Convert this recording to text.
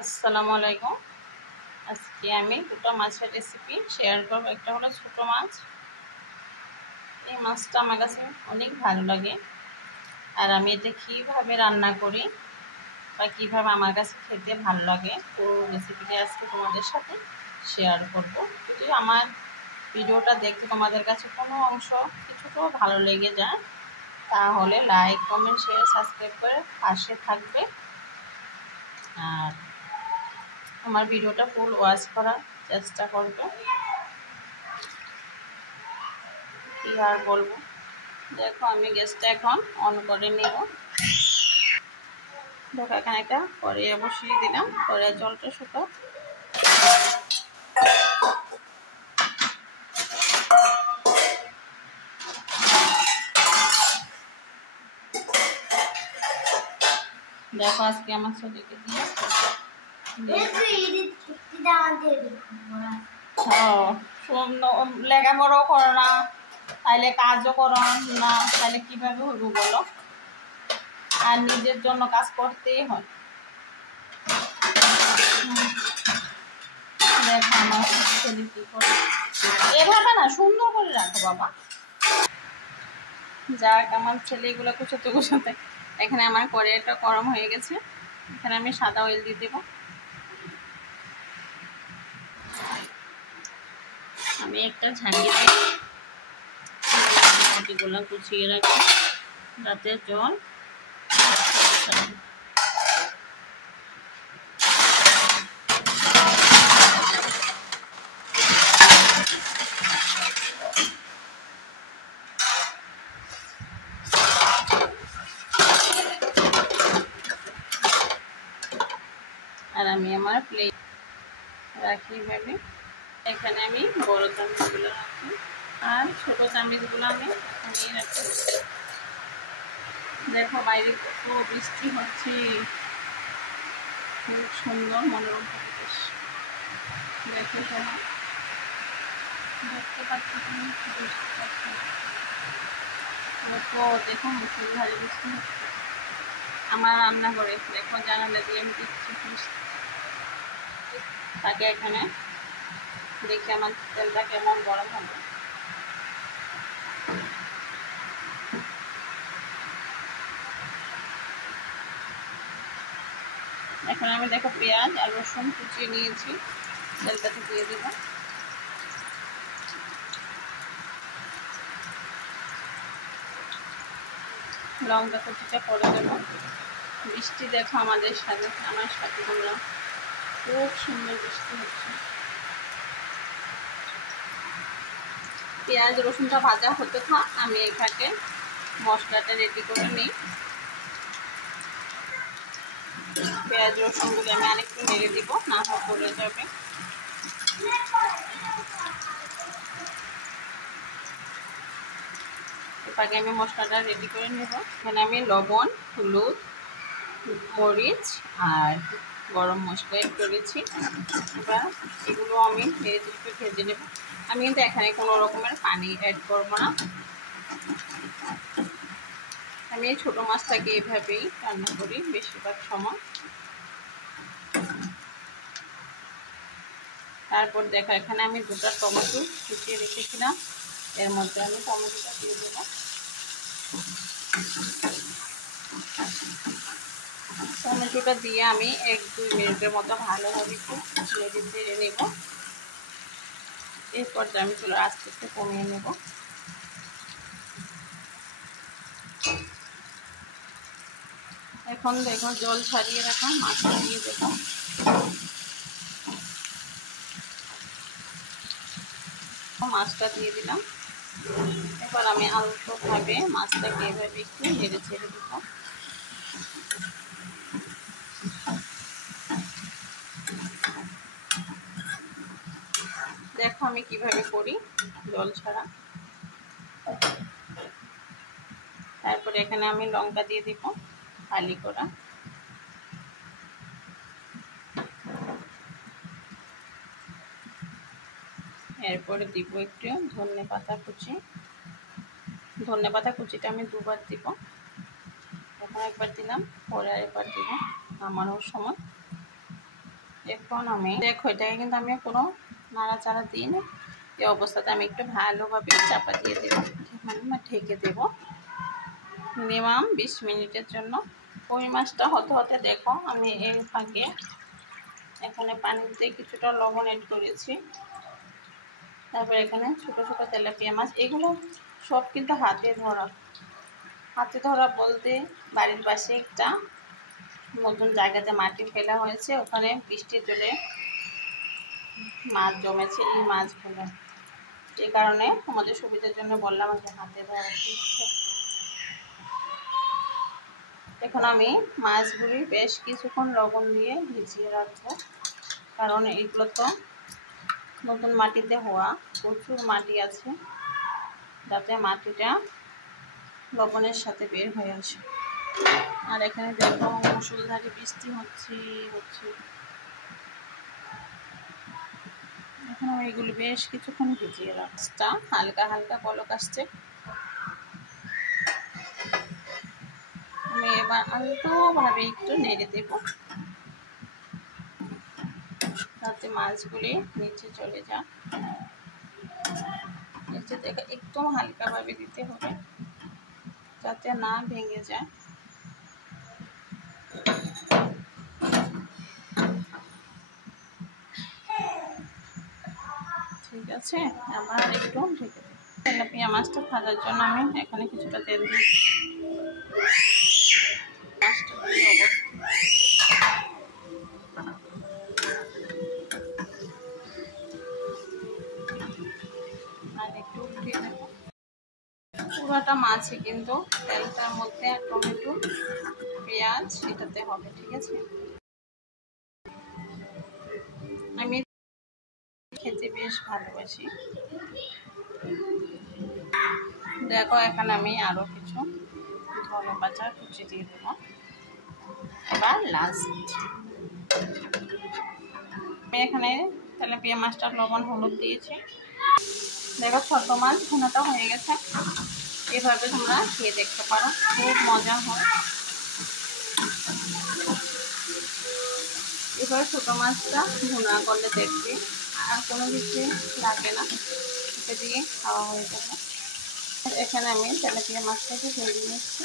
আসসালামু আলাইকুম। আজকে আমি দুটো মাছের রেসিপি শেয়ার করব। একটা হলো ছোট মাছ। এই মাছটা আমার কাছে অনেক ভালো লাগে, আর আমি এটা কীভাবে রান্না করি বা কীভাবে আমার কাছে খেতে ভালো লাগে পুরো রেসিপিটা আজকে তোমাদের সাথে শেয়ার করব। যদি আমার ভিডিওটা দেখতে তোমাদের কাছে কোনো অংশ কিছুটাও ভালো লেগে যায় তাহলে লাইক, কমেন্ট, শেয়ার, সাবস্ক্রাইব করে পাশে থাকবে। আর আমার ভিডিওটা ফুল ওয়াচ করার চেষ্টা করবে। কি আর বলবো, দেখো আমি গ্যাসটা এখন অন করে নেব। দেখো এখানে একটা কড়াইয়ে বসিয়ে দিলাম, কড়াইয়ের জলটা শুকাও। দেখো আজকে আমার ছেলেকে দিয়ে লেখাপড়াও করো না, তাইলে কাজও করো না, তাহলে কিভাবে হইব বলো? আর নিজের জন্য কাজ করতেই হয়। দেখো আমার ছেলে কি করে, এভাবে না, সুন্দর করে রাখো বাবা। যাক, আমার ছেলে এগুলো কুচাতে কুচাতে এখানে আমার কড়াইটা গরম হয়ে গেছে। এখানে আমি সাদা অয়েল দিয়ে দেবো। আমি একটা ঝাঁকিতে মাটিগুলো কুচিয়ে রাখি যাতে জল আর আমি আমার প্লেট রাখি ভাবে। এখানে আমি বড় চামচগুলো রাখি আর ছোট চামচগুলো আমি নিয়ে রাখি। দেখো বাইরে কত বৃষ্টি হচ্ছে, খুব সুন্দর মনোরম পরিবেশ। দেখো তোমার দেখতে পাচ্ছি তুমি, বৃষ্টি পাচ্ছি দেখো, দেখো মুসুর ভারী বৃষ্টি হচ্ছে আমার রান্নাঘরে। দেখো জানালা দিয়ে আমি দিচ্ছি বৃষ্টি। তাকে এখানে দেখি আমার তেলটা কেমন গরম হবে। এখন আমি দেখো পেঁয়াজ আর রসুন কুচিয়ে নিয়েছি, তেলটাতে দিয়ে দেব। লঙ্কা কুচিটা করে দেবো। বৃষ্টি দেখো আমাদের সাথে, আমার সাথে তোমরা, খুব সুন্দর বৃষ্টি হচ্ছে। পেঁয়াজ রসুনটা ভাজা হতে থাক, আমি এখানে মশলাটা রেডি করে নিই। পেঁয়াজ রসুনগুলো আমি আরেকটু নেড়ে দিব, না হয় পড়ে যাবে। এরপরে আমি মশলাটা রেডি করে নেব। এখানে আমি লবণ, হলুদ, মরিচ আর গরম মশলা এড করেছি। এবার এগুলো আমি একটু ভেজে নেব। আমি কিন্তু এখানে কোনো রকমের পানি অ্যাড করব না। আমি এই ছোটো মাছটাকে এইভাবেই রান্না করি বেশিরভাগ সময়। তারপর দেখো এখানে আমি দুটো টমেটো কুচিয়ে রেখেছিলাম, এর মধ্যে আমি টমেটোটা দিয়ে দেবো। টমেটোটা দিয়ে আমি 1-2 মিনিটের মতো ভালোভাবে একটু নেড়ে নেব। এরপর আমি চুলার আস্তে আস্তে কমিয়ে নেব। এখন দেখো জল ছাড়িয়ে রাখা মাছটা দিয়ে দেবো। মাছটা দিয়ে দিলাম। এবার আমি অল্পভাবে মাছটাকে এভাবে একটু নেড়ে ছেড়ে দেবো। দেখো আমি কিভাবে করি জল ছাড়া। তারপরে এখানে আমি লঙ্কা দিয়ে দিব ফালি করা। এরপরে দিব একটু ধনেপাতা কুচি। ধনেপাতা কুচিটা আমি 2বার দিব, এখন একবার দিলাম, পরে আরেকবার দিব নামানোর সময়। এখন আমি দেখো এটাকে কিন্তু আমি কোনো নাড়াচাড়া দিই না। এই অবস্থাতে আমি একটু ভালোভাবে চাপা দিয়ে দেবো, মানে ঢেকে দেবো মিনিমাম 20 মিনিটের জন্য। কই মাছটা হতে হতে দেখো আমি এর ফাঁকে এখানে পানিতে কিছুটা লবণ এড করেছি। তারপর এখানে ছোট ছোট তেলাপিয়া মাছ, এগুলো সব কিন্তু হাতে ধরা বলতে বাড়ির পাশে একটা নতুন জায়গাতে মাটি ফেলা হয়েছে, ওখানে বৃষ্টির জলে মাছ জমেছে। এই মাছগুলো এই কারণে তোমাদের সুবিধার জন্য বললাম যে হাতে ধরা। এখন আমি মাছগুলি বেশ কিছুক্ষণ লবণ দিয়ে ভিজিয়ে রাখবো, কারণ এগুলো তো নতুন মাটিতে হওয়া, প্রচুর মাটি আছে, যাতে মাটিটা লবণের সাথে বের হয়ে আসে। আর এখানে দেখো মুষলধারে বৃষ্টি হচ্ছে। এখন আমি এগুলো বেশ কিছুক্ষণ ভিজিয়ে রাখছি। হালকা হালকা পলক আসছে। আমি এবার আলতোভাবে একটু নেড়ে দেব, যাতে মাছগুলি নিচে চলে যায়। নিচে থেকে একদম হালকাভাবে দিতে হবে, যাতে না ভেঙে যায়। ঠিক আছে, আবার একটু ঢেকে দেব। তেলাপিয়া মাছটা ভাজার জন্য আমি এখানে কিছুটা তেল দিয়ে মাছটা আর একটু উঠিয়ে দেবো। পুরোটা মাছে কিন্তু তেলটার মধ্যে আর টমেটো পেঁয়াজ এটাতে হবে, ঠিক আছে। আমি খেতে বেশ ভালোবাসি। দেখো এখানে আমি আরো কিছু ধনে পাতা কুচি দিয়ে দেবো। এবার লাস্ট আমি এখানে তেলাপিয়া মাছটা লবণ হলুদ দিয়েছি। দেখো ছোট মাছ ভুনাটা হয়ে গেছে। এভাবে তোমরা খেয়ে দেখতে পারো, খুব মজা হয়। এবার ছোটো মাছটা ভুনা করলে দেখবে আর কোনো কিছু লাগে না, এটা দিয়ে খাওয়া হয়ে যাবে। এখানে আমি তেলাপিয়া মাছটাকে ভেজে নিচ্ছি।